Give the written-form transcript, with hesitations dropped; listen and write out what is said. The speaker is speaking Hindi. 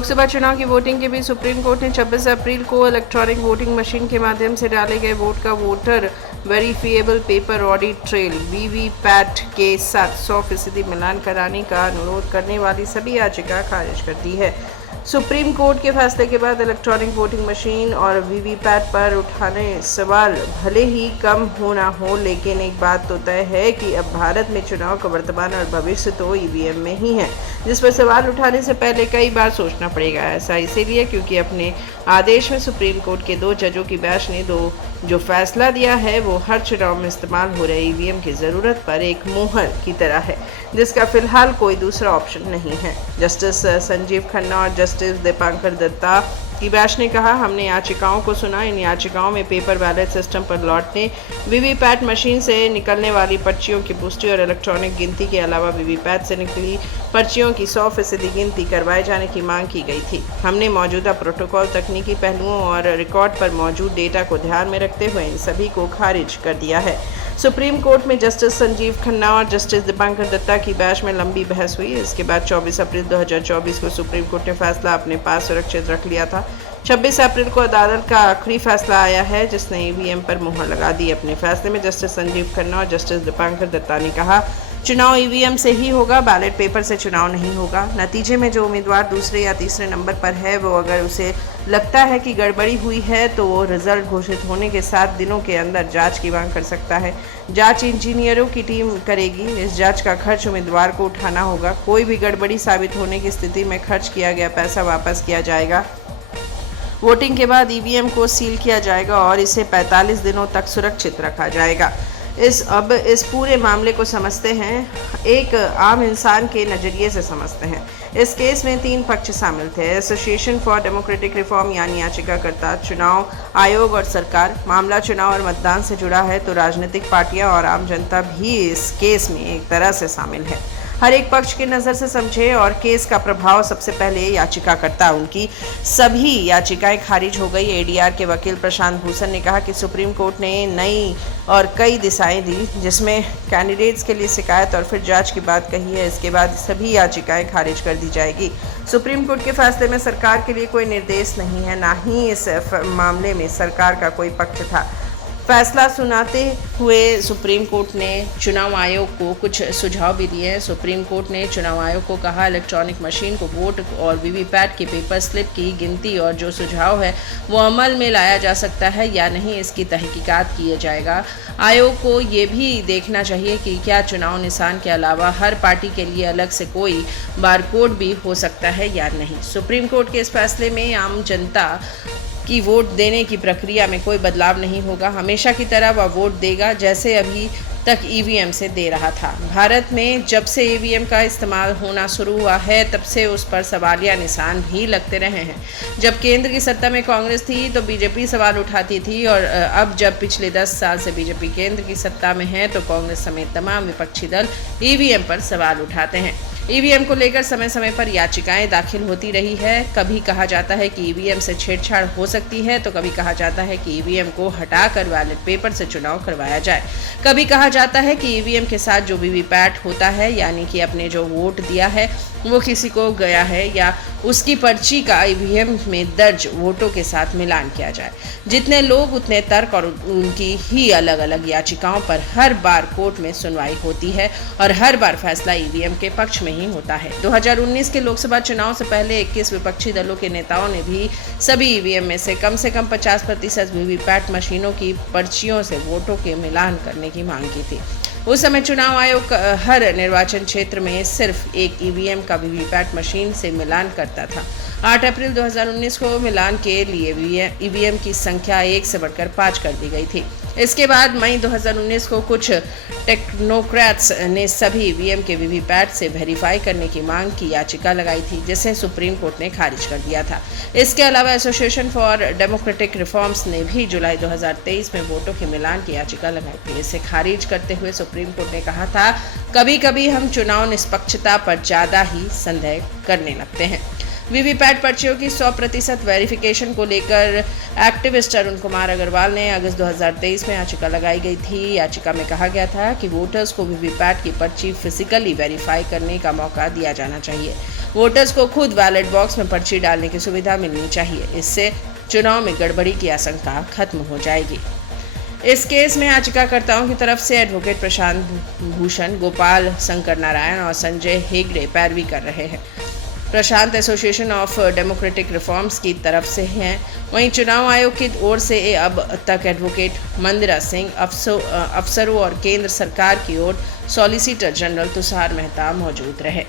लोकसभा चुनाव की वोटिंग के बीच सुप्रीम कोर्ट ने 26 अप्रैल को इलेक्ट्रॉनिक वोटिंग मशीन के माध्यम से डाले गए वोट का voter verifiable paper audit trail VVPAT के साथ 100% मिलान कराने का अनुरोध करने वाली सभी याचिका खारिज कर दी है। सुप्रीम कोर्ट के फैसले के बाद इलेक्ट्रॉनिक वोटिंग मशीन और वीवीपैट पर उठाने सवाल भले ही कम हो ना हो, लेकिन एक बात तो तय है कि अब भारत में चुनाव का वर्तमान और भविष्य तो ईवीएम में ही है, जिस पर सवाल उठाने से पहले कई बार सोचना पड़ेगा। ऐसा इसीलिए क्योंकि अपने आदेश में सुप्रीम कोर्ट के 2 जजों की बेंच ने जो फैसला दिया है वो हर चुनाव में इस्तेमाल हो रहे ईवीएम की ज़रूरत पर एक मोहर की तरह है, जिसका फिलहाल कोई दूसरा ऑप्शन नहीं है। जस्टिस संजीव खन्ना और जस्टिस दीपांकर दत्ता की बेंच ने कहा, हमने याचिकाओं को सुना। इन याचिकाओं में पेपर बैलेट सिस्टम पर लौटने, वीवीपैट मशीन से निकलने वाली पर्चियों की पुष्टि और इलेक्ट्रॉनिक गिनती के अलावा वीवीपैट से निकली पर्चियों की 100% गिनती करवाए जाने की मांग की गई थी। हमने मौजूदा प्रोटोकॉल, तकनीकी पहलुओं और रिकॉर्ड पर मौजूद डेटा को ध्यान में रखते हुए इन सभी को खारिज कर दिया है। सुप्रीम कोर्ट में जस्टिस संजीव खन्ना और जस्टिस दीपांकर दत्ता की बेंच में लंबी बहस हुई। इसके बाद 24 अप्रैल 2024 को सुप्रीम कोर्ट ने फैसला अपने पास सुरक्षित रख लिया था। 26 अप्रैल को अदालत का आखिरी फैसला आया है, जिसने ईवीएम पर मुहर लगा दी। अपने फैसले में जस्टिस संजीव खन्ना और जस्टिस दीपांकर दत्ता ने कहा, चुनाव ईवीएम से ही होगा, बैलेट पेपर से चुनाव नहीं होगा। नतीजे में जो उम्मीदवार दूसरे या तीसरे नंबर पर है, वो अगर उसे लगता है कि गड़बड़ी हुई है तो वो रिजल्ट घोषित होने के 7 दिनों के अंदर जांच की मांग कर सकता है। जांच इंजीनियरों की टीम करेगी। इस जांच का खर्च उम्मीदवार को उठाना होगा। कोई भी गड़बड़ी साबित होने की स्थिति में खर्च किया गया पैसा वापस किया जाएगा। वोटिंग के बाद ईवीएम को सील किया जाएगा और इसे 45 दिनों तक सुरक्षित रखा जाएगा। इस पूरे मामले को समझते हैं, एक आम इंसान के नज़रिए से समझते हैं। इस केस में 3 पक्ष शामिल थे। एसोसिएशन फॉर डेमोक्रेटिक रिफॉर्म यानी याचिकाकर्ता, चुनाव आयोग और सरकार। मामला चुनाव और मतदान से जुड़ा है तो राजनीतिक पार्टियां और आम जनता भी इस केस में एक तरह से शामिल है। हर एक पक्ष की नज़र से समझे और केस का प्रभाव सबसे पहले याचिकाकर्ता, उनकी सभी याचिकाएं खारिज हो गई। एडीआर के वकील प्रशांत भूषण ने कहा कि सुप्रीम कोर्ट ने नई और कई दिशाएं दी, जिसमें कैंडिडेट्स के लिए शिकायत और फिर जांच की बात कही है। इसके बाद सभी याचिकाएं खारिज कर दी जाएगी। सुप्रीम कोर्ट के फैसले में सरकार के लिए कोई निर्देश नहीं है, ना ही इस मामले में सरकार का कोई पक्ष था। फैसला सुनाते हुए सुप्रीम कोर्ट ने चुनाव आयोग को कुछ सुझाव भी दिए हैं। सुप्रीम कोर्ट ने चुनाव आयोग को कहा, इलेक्ट्रॉनिक मशीन को वोट और वीवीपैट के पेपर स्लिप की गिनती और जो सुझाव है वो अमल में लाया जा सकता है या नहीं, इसकी तहकीकात किया जाएगा। आयोग को ये भी देखना चाहिए कि क्या चुनाव निशान के अलावा हर पार्टी के लिए अलग से कोई बारकोड भी हो सकता है या नहीं। सुप्रीम कोर्ट के इस फैसले में आम जनता कि वोट देने की प्रक्रिया में कोई बदलाव नहीं होगा। हमेशा की तरह वह वोट देगा जैसे अभी तक ईवीएम से दे रहा था। भारत में जब से ईवीएम का इस्तेमाल होना शुरू हुआ है, तब से उस पर सवालिया निशान भी लगते रहे हैं। जब केंद्र की सत्ता में कांग्रेस थी तो बीजेपी सवाल उठाती थी, और अब जब पिछले 10 साल से बीजेपी केंद्र की सत्ता में है तो कांग्रेस समेत तमाम विपक्षी दल ईवीएम पर सवाल उठाते हैं। ईवीएम को लेकर समय समय पर याचिकाएं दाखिल होती रही है। कभी कहा जाता है कि ईवीएम से छेड़छाड़ हो सकती है, तो कभी कहा जाता है कि ईवीएम को हटाकर बैलेट पेपर से चुनाव करवाया जाए। कभी कहा जाता है कि ईवीएम के साथ जो वीवीपैट होता है, यानी कि अपने जो वोट दिया है वो किसी को गया है या उसकी पर्ची का ईवीएम में दर्ज वोटों के साथ मिलान किया जाए। जितने लोग उतने तर्क, और उनकी ही अलग अलग याचिकाओं पर हर बार कोर्ट में सुनवाई होती है और हर बार फैसला ईवीएम के पक्ष में ही होता है। 2019 के लोकसभा चुनाव से पहले 21 विपक्षी दलों के नेताओं ने भी सभी ईवीएम में से कम 50% वीवीपैट मशीनों की पर्चियों से वोटों के मिलान करने की मांग की थी। उस समय चुनाव आयोग हर निर्वाचन क्षेत्र में सिर्फ एक ईवीएम का वीवीपैट मशीन से मिलान करता था। 8 अप्रैल 2019 को मिलान के लिए ईवीएम की संख्या 1 से बढ़कर 5 कर दी गई थी। इसके बाद मई 2019 को कुछ टेक्नोक्रेट्स ने सभी ईवीएम के वीवीपैट से वेरीफाई करने की मांग की याचिका लगाई थी, जिसे सुप्रीम कोर्ट ने खारिज कर दिया था। इसके अलावा एसोसिएशन फॉर डेमोक्रेटिक रिफॉर्म्स ने भी जुलाई 2023 में वोटों के मिलान की याचिका लगाई थी। इसे खारिज करते हुए सुप्रीम कोर्ट ने कहा था, कभी कभी हम चुनाव निष्पक्षता पर ज़्यादा ही संदेह करने लगते हैं। वीवीपैट पर्चियों की 100% वेरिफिकेशन को लेकर एक्टिविस्ट अरुण कुमार अग्रवाल ने अगस्त 2023 में याचिका लगाई गई थी। याचिका में कहा गया था कि वोटर्स को वीवीपैट की पर्ची फिजिकली वेरीफाई करने का मौका दिया जाना चाहिए। वोटर्स को खुद बैलेट बॉक्स में पर्ची डालने की सुविधा मिलनी चाहिए। इससे चुनाव में गड़बड़ी की आशंका खत्म हो जाएगी। इस केस में याचिकाकर्ताओं की तरफ से एडवोकेट प्रशांत भूषण, गोपाल शंकर नारायण और संजय हेगड़े पैरवी कर रहे हैं। प्रशांत एसोसिएशन ऑफ डेमोक्रेटिक रिफॉर्म्स की तरफ से हैं। वहीं चुनाव आयोग की ओर से अब तक एडवोकेट मंदिरा सिंह, अफसरों और केंद्र सरकार की ओर सॉलिसिटर जनरल तुषार मेहता मौजूद रहे।